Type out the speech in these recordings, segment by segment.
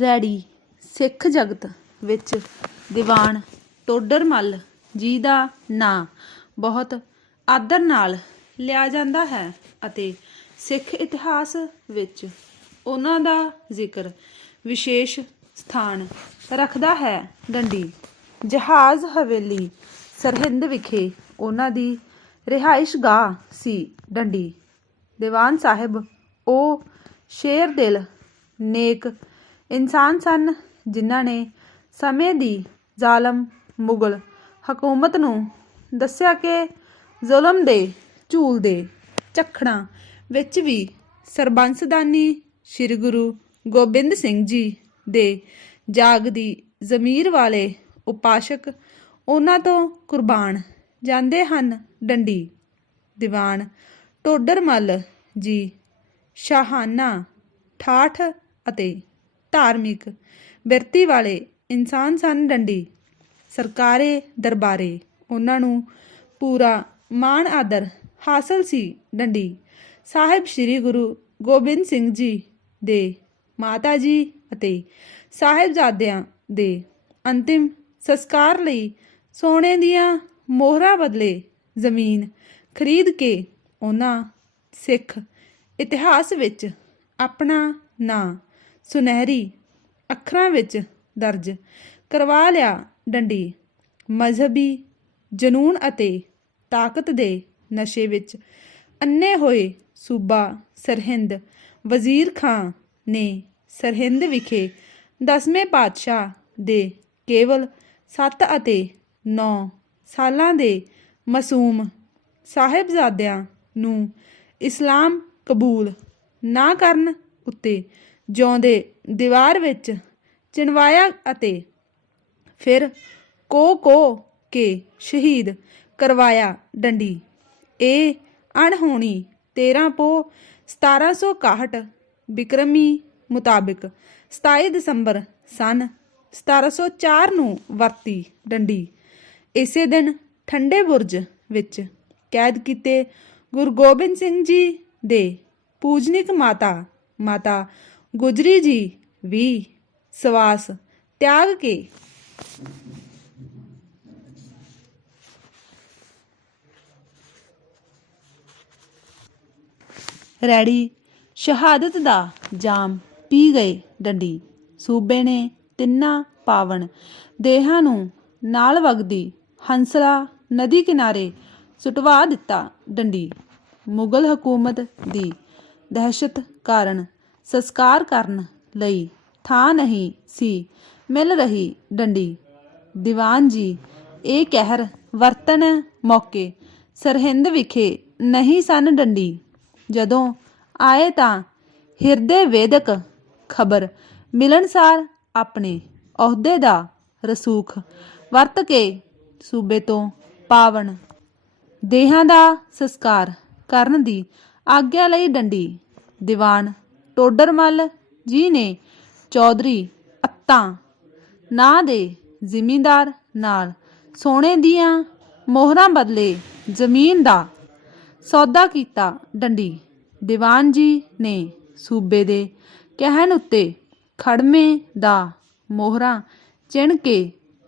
ਰੈੜੀ ਸਿੱਖ ਜਗਤ ਵਿੱਚ ਦੀਵਾਨ ਟੋਡਰ ਮੱਲ ਜੀ ਦਾ ਨਾਂ ਬਹੁਤ ਆਦਰ ਨਾਲ ਲਿਆ ਜਾਂਦਾ ਹੈ ਅਤੇ ਸਿੱਖ ਇਤਿਹਾਸ ਵਿੱਚ ਉਹਨਾਂ ਦਾ ਜ਼ਿਕਰ ਵਿਸ਼ੇਸ਼ ਸਥਾਨ ਰੱਖਦਾ ਹੈ। ਡੰਡੀ ਜਹਾਜ਼ ਹਵੇਲੀ ਸਰਹਿੰਦ ਵਿਖੇ ਉਹਨਾਂ ਦੀ ਰਿਹਾਇਸ਼ਗਾਹ ਸੀ। ਡੰਡੀ ਦੀਵਾਨ ਸਾਹਿਬ, ਉਹ ਸ਼ੇਰ ਦਿਲ ਨੇਕ ਇਨਸਾਨ ਸਨ ਜਿਨ੍ਹਾਂ ਨੇ ਸਮੇਂ ਦੀ ਜ਼ਾਲਮ ਮੁਗਲ ਹਕੂਮਤ ਨੂੰ ਦੱਸਿਆ ਕਿ ਜ਼ੁਲਮ ਦੇ ਝੂਲ ਦੇ ਝਖੜਾਂ ਵਿੱਚ ਵੀ ਸਰਬੰਸਦਾਨੀ ਸ੍ਰੀ ਗੁਰੂ ਗੋਬਿੰਦ ਸਿੰਘ ਜੀ ਦੇ ਜਾਗ ਦੀ ਜ਼ਮੀਰ ਵਾਲੇ ਉਪਾਸ਼ਕ ਉਹਨਾਂ ਤੋਂ ਕੁਰਬਾਨ ਜਾਂਦੇ ਹਨ। ਡੰਡੀ, ਦੀਵਾਨ ਟੋਡਰ ਮੱਲ ਜੀ, ਸ਼ਾਹਾਨਾ, ਠਾਠ ਅਤੇ ਧਾਰਮਿਕ ਬਿਰਤੀ ਵਾਲੇ ਇਨਸਾਨ ਸਨ ਡੰਡੀ। ਸਰਕਾਰੇ, ਦਰਬਾਰੇ, ਉਹਨਾਂ ਨੂੰ ਪੂਰਾ ਮਾਣ, ਆਦਰ ਹਾਸਲ ਸੀ ਡੰਡੀ। ਸਾਹਿਬ ਸ੍ਰੀ ਗੁਰੂ ਗੋਬਿੰਦ ਸਿੰਘ ਜੀ ਦੇ ਮਾਤਾ ਜੀ ਅਤੇ ਸਾਹਿਬਜ਼ਾਦਿਆਂ ਦੇ ਅੰਤਿਮ ਸੰਸਕਾਰ ਲਈ ਸੋਨੇ ਦੀਆਂ ਮੋਹਰਾਂ ਬਦਲੇ ਜ਼ਮੀਨ ਖਰੀਦ ਕੇ ਉਹਨਾਂ ਸਿੱਖ ਇਤਿਹਾਸ ਵਿੱਚ ਆਪਣਾ ਨਾਂ ਸੁਨਹਿਰੀ ਅੱਖਰਾਂ ਵਿੱਚ ਦਰਜ ਕਰਵਾ ਲਿਆ ਡੰਡੀ। ਮਜ਼ਹਬੀ ਜਨੂਨ ਅਤੇ ਤਾਕਤ ਦੇ ਨਸ਼ੇ ਵਿੱਚ ਅੰਨੇ ਹੋਏ ਸੂਬਾ ਸਰਹਿੰਦ ਵਜ਼ੀਰ ਖਾਂ ਨੇ ਸਰਹਿੰਦ ਵਿਖੇ ਦਸਵੇਂ ਪਾਤਸ਼ਾਹ ਦੇ ਕੇਵਲ 7 ਅਤੇ 9 ਸਾਲਾਂ ਦੇ ਮਾਸੂਮ ਸਾਹਿਬਜ਼ਾਦਿਆਂ ਨੂੰ ਇਸਲਾਮ ਕਬੂਲ ਨਾ ਕਰਨ ਉੱਤੇ ਜਿਉਂਦੇ ਦੀਵਾਰ ਵਿੱਚ ਚਿਣਵਾਇਆ ਅਤੇ ਫਿਰ ਕੋ ਕੋ ਕੇ ਸ਼ਹੀਦ ਕਰਵਾਇਆ ਡੰਡੀ। ਇਹ ਅਣਹੋਣੀ 13 ਪੋ 1761 ਬਿਕਰਮੀ ਮੁਤਾਬਿਕ 27 ਦਸੰਬਰ ਸਨ 1704 ਨੂੰ ਵਰਤੀ ਡੰਡੀ। ਇਸੇ ਦਿਨ ਠੰਡੇ ਬੁਰਜ ਵਿੱਚ ਕੈਦ ਕੀਤੇ ਗੁਰੂ ਗੋਬਿੰਦ ਸਿੰਘ ਜੀ ਦੇ ਪੂਜਨਿਕ ਮਾਤਾ ਮਾਤਾ ਗੁਜਰੀ ਜੀ, ਵੀ, ਸਵਾਸ, ਤਿਆਗ ਕੇ। ਰੈੜੀ, ਸ਼ਹਾਦਤ ਦਾ ਜਾਮ ਪੀ ਗਏ ਡੰਡੀ। ਸੂਬੇ ਨੇ ਤਿੰਨਾਂ ਪਾਵਨ ਦੇਹਾਂ ਨੂੰ ਨਾਲ ਵਗਦੀ ਹੰਸਲਾ ਨਦੀ ਕਿਨਾਰੇ ਸੁਟਵਾ ਦਿੱਤਾ ਡੰਡੀ। ਮੁਗਲ ਹਕੂਮਤ ਦੀ ਦਹਿਸ਼ਤ ਕਾਰਨ ਸੰਸਕਾਰ ਕਰਨ ਲਈ ਥਾਂ ਨਹੀਂ ਸੀ। ਮਿਲ ਰਹੀ ਡੰਡੀ। ਦੀਵਾਨ ਜੀ, ਇਹ ਕਹਿਰ ਵਰਤਨ ਮੌਕੇ ਸਰਹਿੰਦ ਵਿਖੇ ਨਹੀਂ ਸਨ ਡੰਡੀ। ਜਦੋਂ ਆਏ ਤਾਂ ਹਿਰਦੇ ਵੇਦਕ ਖਬਰ ਮਿਲਣਸਾਰ ਆਪਣੇ ਅਹੁਦੇ ਦਾ ਰਸੂਖ ਵਰਤ ਕੇ ਸੂਬੇ ਤੋਂ ਪਾਵਨ ਦੇਹਾਂ ਦਾ ਸੰਸਕਾਰ ਕਰਨ ਦੀ ਆਗਿਆ ਲਈ ਡੰਡੀ। ਦੀਵਾਨ ਟੋਡਰਮਲ ਜੀ ਨੇ ਚੌਧਰੀ ਅੱਤਾ ਨਾਂ ਦੇ ਜ਼ਿਮੀਂਦਾਰ ਨਾਲ ਸੋਨੇ ਦੀਆਂ ਮੋਹਰਾਂ ਬਦਲੇ ਜ਼ਮੀਨ ਦਾ ਸੌਦਾ ਕੀਤਾ। ਡੰਡੀ ਦੀਵਾਨ ਜੀ ਨੇ ਸੂਬੇ ਦੇ ਕਹਿਣ ਉੱਤੇ ਖੜਮੇ ਦਾ ਮੋਹਰਾਂ ਚਿਣ ਕੇ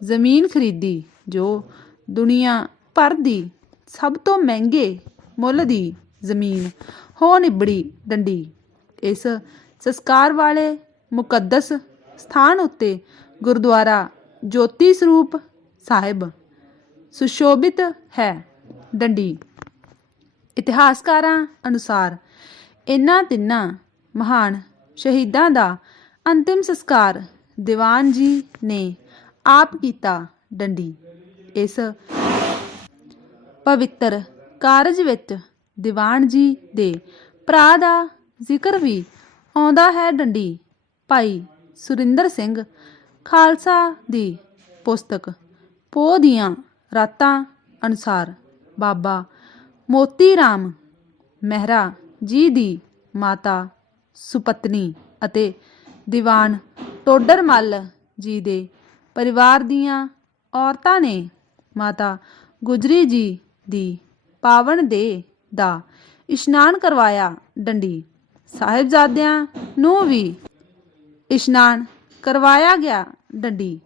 ਜ਼ਮੀਨ ਖਰੀਦੀ, ਜੋ ਦੁਨੀਆ ਭਰ ਦੀ ਸਭ ਤੋਂ ਮਹਿੰਗੇ ਮੁੱਲ ਦੀ ਜ਼ਮੀਨ ਹੋ ਨਿਬੜੀ। ਡੰਡੀ ਇਸ ਸੰਸਕਾਰ ਵਾਲੇ ਮੁਕੱਦਸ ਸਥਾਨ ਉੱਤੇ ਗੁਰਦੁਆਰਾ ਜੋਤੀ ਸਰੂਪ ਸਾਹਿਬ ਸੁਸ਼ੋਭਿਤ ਹੈ। ਡੰਡੀ ਇਤਿਹਾਸਕਾਰਾਂ ਅਨੁਸਾਰ ਇਨ੍ਹਾਂ ਤਿੰਨਾਂ ਮਹਾਨ ਸ਼ਹੀਦਾਂ ਦਾ ਅੰਤਿਮ ਸੰਸਕਾਰ ਦੀਵਾਨ ਜੀ ਨੇ ਆਪ ਕੀਤਾ ਡੰਡੀ ਇਸ ਪਵਿੱਤਰ ਕਾਰਜ ਵਿੱਚ ਦੀਵਾਨ ਜੀ ਦੇ ਭਰਾ ਦਾ ਜ਼ਿਕਰ ਵੀ ਆਉਂਦਾ ਹੈ ਡੰਡੀ। ਭਾਈ ਸੁਰਿੰਦਰ ਸਿੰਘ ਖਾਲਸਾ ਦੀ ਪੁਸਤਕ ਪੋ ਦੀਆਂ ਰਾਤਾਂ ਅਨੁਸਾਰ, ਬਾਬਾ ਮੋਤੀ ਰਾਮ ਮਹਿਰਾ ਜੀ ਦੀ ਮਾਤਾ ਸੁਪਤਨੀ ਅਤੇ ਦੀਵਾਨ ਟੋਡਰ ਮੱਲ ਜੀ ਦੇ ਪਰਿਵਾਰ ਦੀਆਂ ਔਰਤਾਂ ਨੇ ਮਾਤਾ ਗੁਜਰੀ ਜੀ ਦੀ ਪਾਵਨ ਦੇ ਦਾ ਇਸ਼ਨਾਨ ਕਰਵਾਇਆ ਡੰਡੀ। ਸਾਹਿਬਜ਼ਾਦਿਆਂ ਨੂੰ ਵੀ ਇਸ਼ਨਾਨ ਕਰਵਾਇਆ ਗਿਆ ਡੰਡੀ।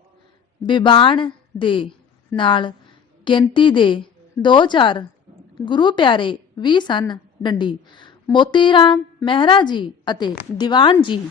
ਬਿਬਾਨ ਦੇ ਨਾਲ ਗਿਣਤੀ ਦੇ ਦੋ ਚਾਰ ਗੁਰੂ ਪਿਆਰੇ ਵੀ ਸਨ ਡੰਡੀ। ਮੋਤੀ ਰਾਮ ਮਹਿਰਾ ਜੀ ਅਤੇ ਦੀਵਾਨ ਜੀ।